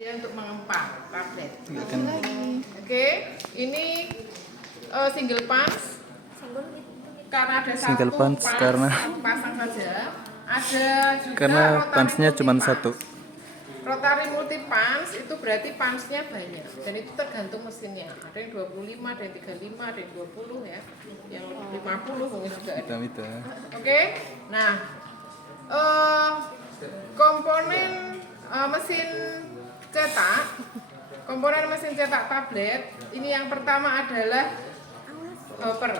Untuk mengempang tablet. Oke, ini single punch. Karena ada single satu punch karena pasang saja. Ada juga karena punch-nya cuma satu. Rotary multi punch itu berarti punch-nya banyak dan itu tergantung mesinnya. Ada yang 25, ada yang 35, ada yang 20 ya. Yang 50 mungkin juga ada. Oke. Nah, komponen mesin cetak tablet ini yang pertama adalah hopper.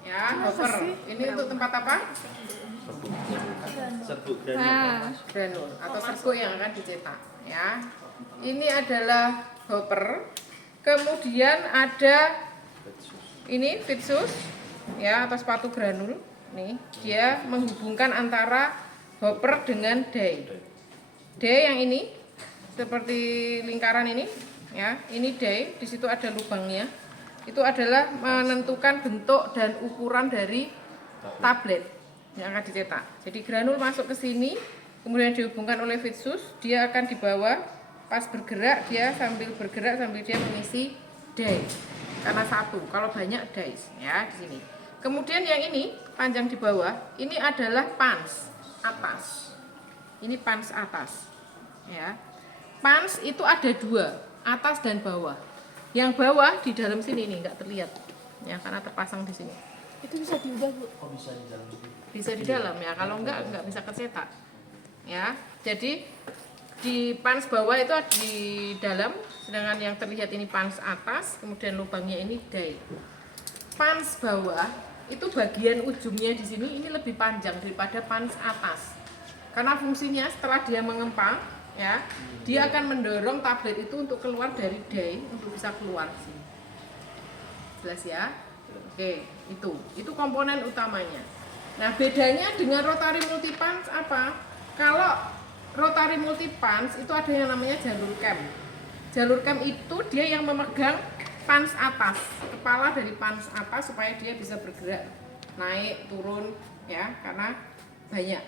Ya, hopper. Ini untuk tempat apa? Serbuk Granul atau serbuk yang akan dicetak ya. Ini adalah hopper. Kemudian ada ini fitsus ya atau sepatu granul. Nih, dia menghubungkan antara hopper dengan die. Die yang ini seperti lingkaran ini ya. Ini die, di situ ada lubangnya. Itu adalah menentukan bentuk dan ukuran dari tablet yang akan dicetak. Jadi granul masuk ke sini, kemudian dihubungkan oleh fitsus, dia akan dibawa pas bergerak, dia sambil bergerak sambil dia mengisi die. Karena satu, kalau banyak dies ya di sini. Kemudian yang ini panjang di bawah, ini adalah punch atas. Ini punch atas. Ya. Punch itu ada dua, atas dan bawah. Yang bawah di dalam sini nih nggak terlihat, ya karena terpasang di sini. Itu bisa diubah, Bu? Oh, bisa di dalam. Bisa di dalam ya, kalau nggak bisa kecetak. Ya, jadi di punch bawah itu di dalam, sedangkan yang terlihat ini punch atas, kemudian lubangnya ini die. Punch bawah itu bagian ujungnya di sini ini lebih panjang daripada punch atas. Karena fungsinya setelah dia mengempang, ya, dia akan mendorong tablet itu untuk keluar dari die untuk bisa keluar sini. Jelas ya? Oke, itu komponen utamanya. Nah, bedanya dengan rotary multi punch apa? Kalau rotary multi punch itu ada yang namanya jalur cam. Jalur cam itu dia yang memegang punch atas, kepala dari punch atas supaya dia bisa bergerak naik turun ya, karena banyak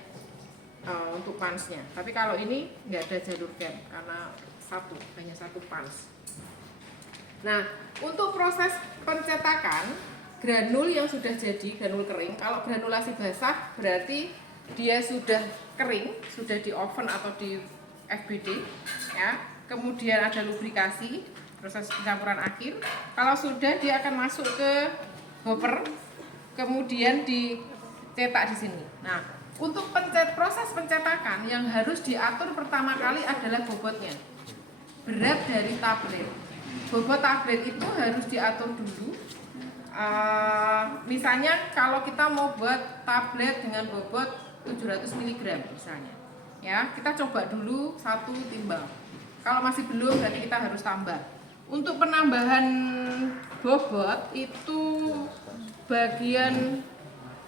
untuk punch-nya. Tapi kalau ini nggak ada jalur cam karena hanya satu punch. Nah, untuk proses pencetakan granul yang sudah jadi granul kering, kalau granulasi basah berarti dia sudah kering, sudah di oven atau di FBD ya. Kemudian ada lubrikasi, proses pencampuran akhir. Kalau sudah dia akan masuk ke hopper, kemudian dicetak di sini. Nah, untuk proses pencetakan yang harus diatur pertama kali adalah bobotnya. Berat dari tablet. Bobot tablet itu harus diatur dulu. Misalnya kalau kita mau buat tablet dengan bobot 700 mg misalnya. Ya, kita coba dulu satu timbang. Kalau masih belum berarti kita harus tambah. Untuk penambahan bobot itu bagian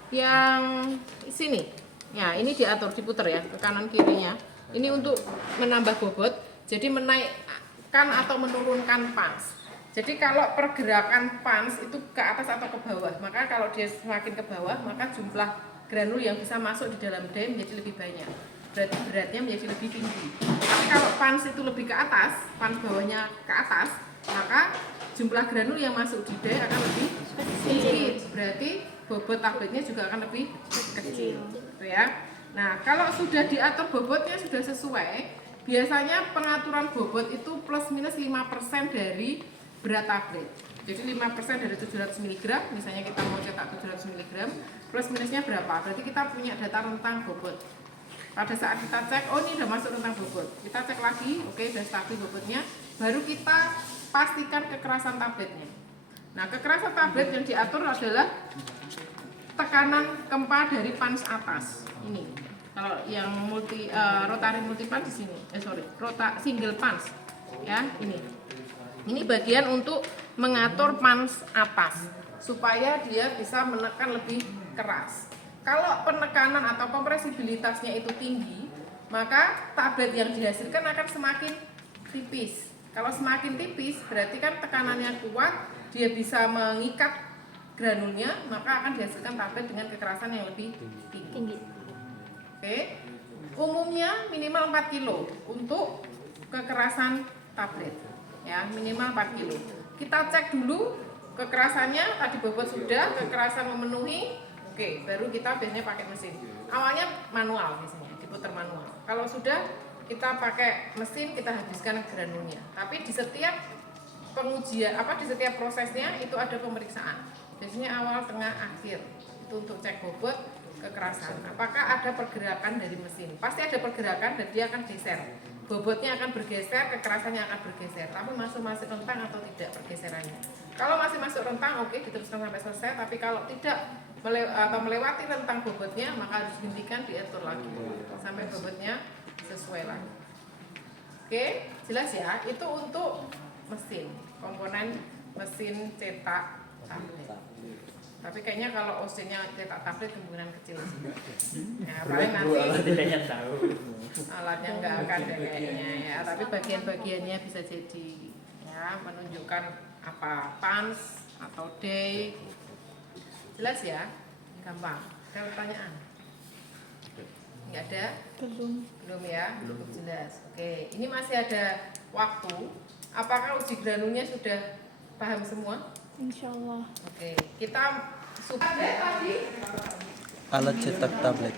yang sini. Ya, ini diatur, diputar ya ke kanan kirinya. Ini untuk menambah bobot, jadi menaikkan atau menurunkan punch. Jadi kalau pergerakan punch itu ke atas atau ke bawah, maka kalau dia semakin ke bawah, maka jumlah granul yang bisa masuk di dalam die menjadi lebih banyak. Berarti beratnya menjadi lebih tinggi. Tapi kalau punch itu lebih ke atas, punch bawahnya ke atas, maka jumlah granul yang masuk di die akan lebih sedikit. Berarti bobot tabletnya juga akan lebih kecil. Ya. Nah, kalau sudah diatur bobotnya sudah sesuai, biasanya pengaturan bobot itu plus minus 5% dari berat tablet. Jadi 5% dari 700 mg, misalnya kita mau cetak 700 mg, plus minusnya berapa? Berarti kita punya data rentang bobot. Pada saat kita cek, oh ini udah masuk rentang bobot. Kita cek lagi, oke, udah stabil bobotnya, baru kita pastikan kekerasan tabletnya. Nah, kekerasan tablet yang diatur adalah tekanan kempa dari punch atas ini. Kalau yang rotary multi punch di sini, single punch ya ini. Ini bagian untuk mengatur punch atas supaya dia bisa menekan lebih keras. Kalau penekanan atau kompresibilitasnya itu tinggi, maka tablet yang dihasilkan akan semakin tipis. Kalau semakin tipis berarti kan tekanannya kuat, dia bisa mengikat granulnya, maka akan dihasilkan tablet dengan kekerasan yang lebih tinggi. Oke. Umumnya minimal 4 kilo untuk kekerasan kekerasan tablet ya, minimal 4 kilo. Kita cek dulu kekerasannya, tadi bobot sudah, kekerasan memenuhi, oke, baru kita biasanya pakai mesin. Awalnya manual biasanya, diputar manual. Kalau sudah, kita pakai mesin, kita habiskan granulnya. Tapi di setiap pengujian, di setiap prosesnya itu ada pemeriksaan. Biasanya awal, tengah, akhir. Itu untuk cek bobot, kekerasan. Apakah ada pergerakan dari mesin? Pasti ada pergerakan dan dia akan geser. Bobotnya akan bergeser, kekerasannya akan bergeser. Tapi masuk rentang atau tidak pergeserannya. Kalau masih masuk rentang, oke, diteruskan sampai selesai. Tapi kalau tidak melewati rentang bobotnya, maka harus dihentikan, diatur lagi sampai bobotnya sesuai lagi. Oke, jelas ya. Itu untuk mesin, komponen mesin cetak tablet. Tapi kayaknya kalau OC-nya cetak tablet kemungkinan kecil sih. Ya, paling nanti alatnya nggak akan deh kayaknya ya. Tapi bagian-bagiannya bisa jadi ya, menunjukkan apa, pans atau day. Jelas ya, gampang. Ada pertanyaan? Nggak ada? Belum ya? Belum jelas. Oke, ini masih ada waktu. Apakah uji granulnya sudah paham semua? Insya Allah. Oke, kita tablet tadi. Alat cetak tablet.